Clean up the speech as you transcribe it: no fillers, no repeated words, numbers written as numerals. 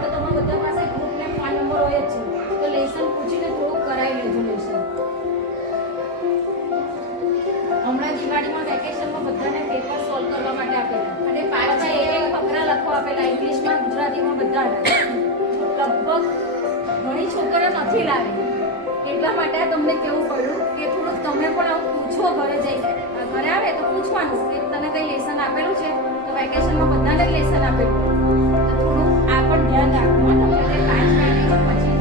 તો તમે બધા પાસે ગ્રુપ ને ફોન નંબર હોય જ છે, તો લેસન પૂછીને થોડુંક કરાવી લેજો લેસન. હમણાં દિવાળીમાં વેકેશનમાં બધાને પેપર સોલ્વ કરવા માટે આપેલા અને પાછા એક ફકરા લખવા આપેલા ઇંગ્લિશમાં ગુજરાતીમાં બધાને. લગભગ ઘણી છોકરીઓ નથી લાવી, એટલા માટે તમને કેવું પડ્યું કે થોડુંક તમે પણ આવું પૂછો ઘરે જઈને. ઘરે આવે તો પૂછવાનું કે તને કંઈ લેસન આપેલું છે, તો વેકેશનમાં બધાને લેસન આપેલું, તો થોડુંક આ પણ ધ્યાન રાખવું. તમે 5 મિનિટ પછી